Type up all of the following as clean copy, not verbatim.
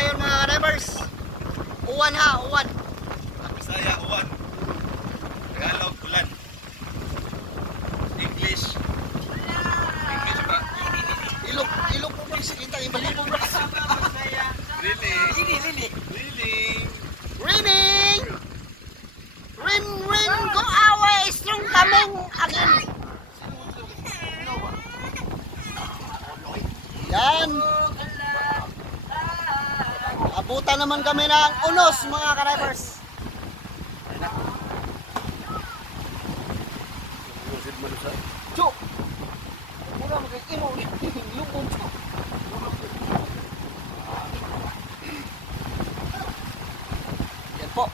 ngayon mga drivers. Uwan ha, uwan. Bisaya, uwan. Tagalog, ulan. English. English ba? Ilog po bro, kita ibalik po bro. Really? Really. Really? Raining! Rim, go away! Strong coming again! Yan! Abutan naman kami ng unos mga ka-drivers. Chu! Mura mag-ino, lubog. Yan po.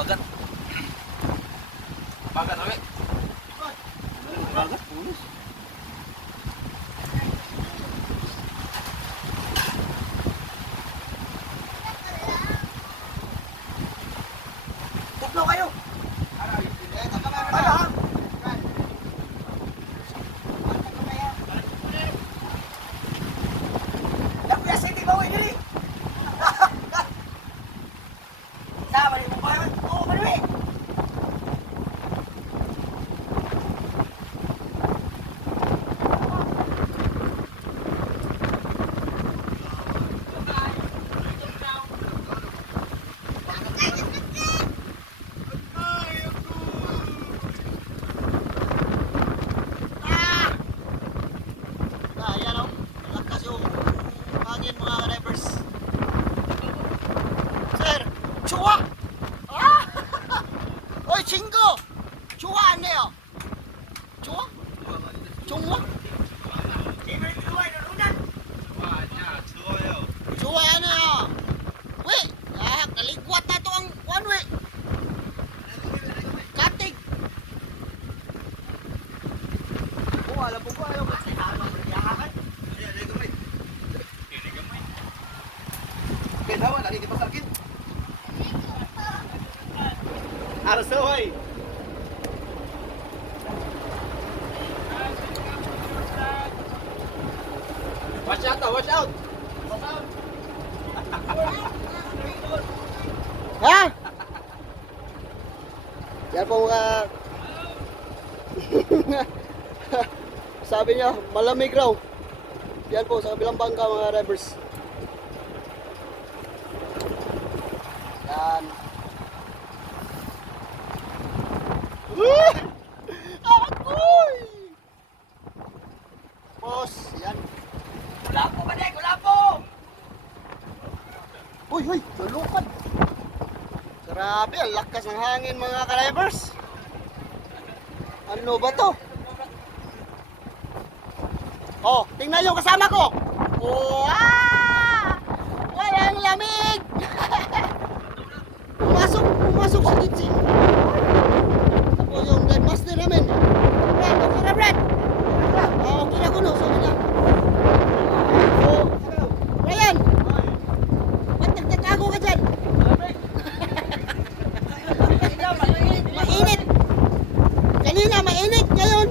Bagat. Bagat, okay? Bagat, pulis. Tuklo kayo! Ayan o, lakas yung hangin mga drivers. Sir, chua! Ah! Oy, chingo! Chua ano yun? Chua? Chungwa? Chua ano yun? Weh, kaligwat na to ang one way. Katig! Oh, alam po ko, ayaw ko. Kenapa lagi dipasarkin? Harus hoy. Watch out, watch out. Ha? Yan po mga sabi niya, malamig raw. Yan po sa kabilang bangka mga drivers. Yan. Akoy! Boss, yan. Gulapo ba dek? Gulapo! Uy, nalupad. Grabe, ang lakas ng hangin mga ka-drivers. Ano ba to? Oh, tingnan yung kasama ko. Oh, walang lamig. Pumasok sa kitsi. Ako yung Grandmaster namin. Brad. Okay na kuno, sabi niya. Oh, Ryan. Ba't nagtatago ka dyan? Mainit. Kanina mainit, ngayon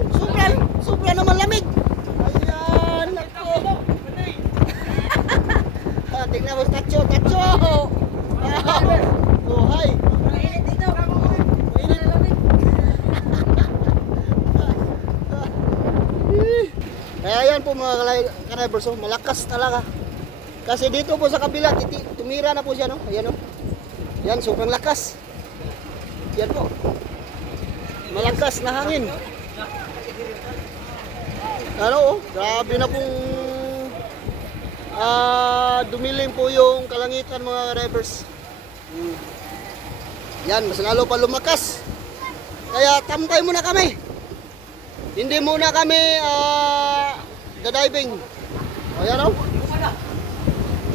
sobra naman lamig. Ayan, nako. Tingnan mo, tacho. Oh, hi. Mainit dito. Mainit. Kaya yan po mga ka-drivers, oh, malakas talaga. Kasi dito po sa kabila, tumira na po siya, no? Ayan, no? Yan, sobrang lakas. Yan po. Malakas na hangin. Ano, oh, grabe na pong dumilim po yung kalangitan mga drivers. Yan, mas lalo pa lumakas. Kaya tambay muna kami. Hindi muna kami dadiving. O yan o.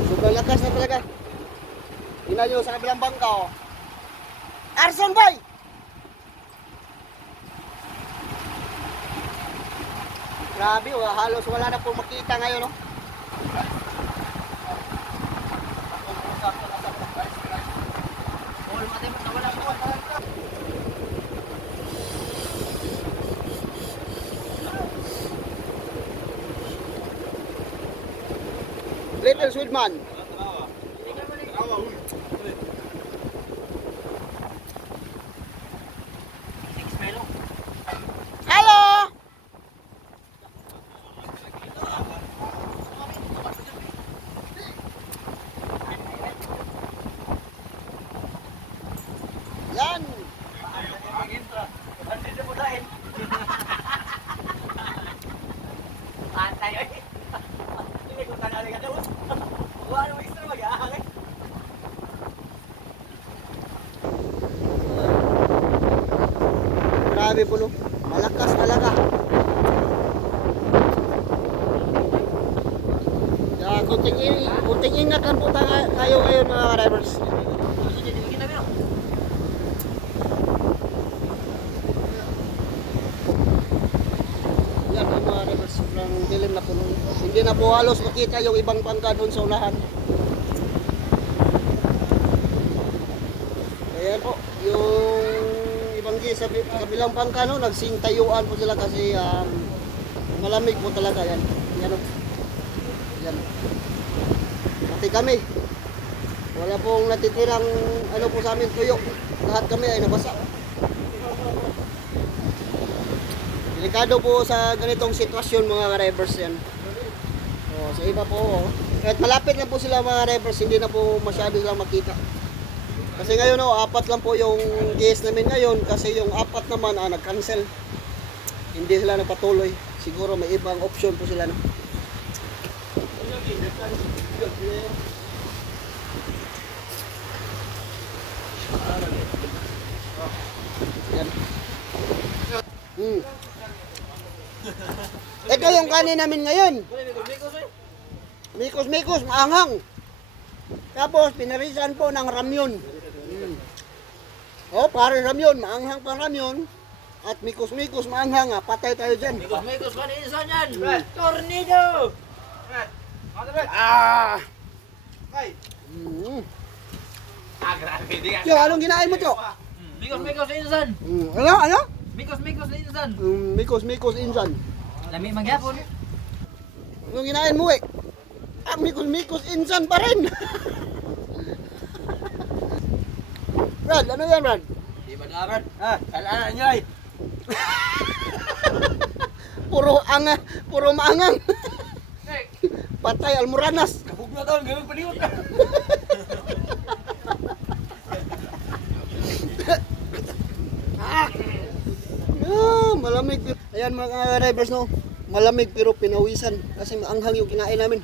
Sobrang lakas na talaga. Tingnan nyo sa kabilang bangka o. Arson boy! Grabe, halos wala na po makita ngayon, no? Little Swedman. Hello! Yan! Grabe po no. Malakas talaga. Kaya kunting ingat lang po tayo ngayon mga drivers. Yan ang mga drivers. Sobrang dilim na po nun. Hindi na po halos makita yung ibang bangka doon sa unahan. Ayan po, yung ibang sa kabilang bangka no, nagsintayuan po sila kasi malamig po talaga yan. Yan o. Yan. Pati kami. Wala pong natitirang ano po sa amin, tuyo. Lahat kami ay nabasa. Delikado po sa ganitong sitwasyon mga drivers yan. O, sa iba po, kahit malapit na po sila mga drivers, hindi na po masyado silang makita. Kasi ngayon apat lang po yung gas namin ngayon kasi yung apat naman nag-cancel. Hindi sila nagpatuloy. Siguro may ibang option po sila no. Yan. Ito yung kanin namin ngayon. Mikos, maanghang. Tapos pinarisan po ng ramyun. Oh, pare ramyun, maanghang pang ramyun. At mikos, maanghang patay tayo dyan. Mikos ka ni Insan yan! Tornado! Ah! Ay! Grabe, di ka. Yo, anong ginain mo, Cho? Mikos ni Insan! Ano? Mikos ni Insan! Mikos, insan. Lami magyapon. Anong ginain mo, mikos, insan pa rin. Brad, ano yan, Brad? Di ba na, Brad? Kalaan niya ay. Puro maangang. Patay, almoranas. Kabog na daw, gawin paniwot ka. Malamig. Ayan mga drivers no. Malamig pero pinawisan kasi maanghang yung kinain namin.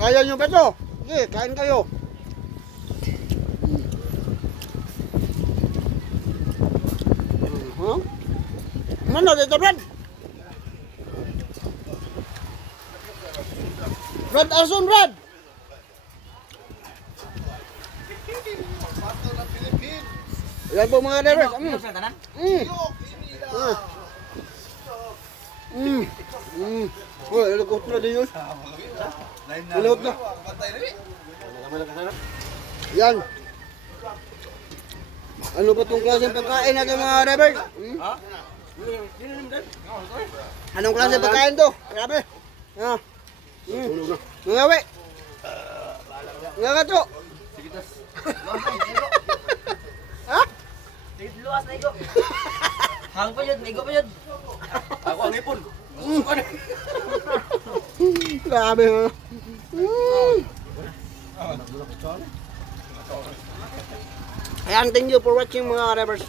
Kaya nyo ba ito? Sige, kain kayo. Mana dito, Brad? Brad Arson, Brad! Yan po mga drivers. Oh, ilukot na din yun. Ilukot na. Yan. Ano ba itong klaseng pagkain natin mga drivers? Anong klaseng pagkain to? Grabe. Ngawi. Nga to. Ha? Luwas na igo. Hang pa yun, igo pa yun. Ako ang ipon. Grabe ha. Ayan, thank you for watching mga drivers.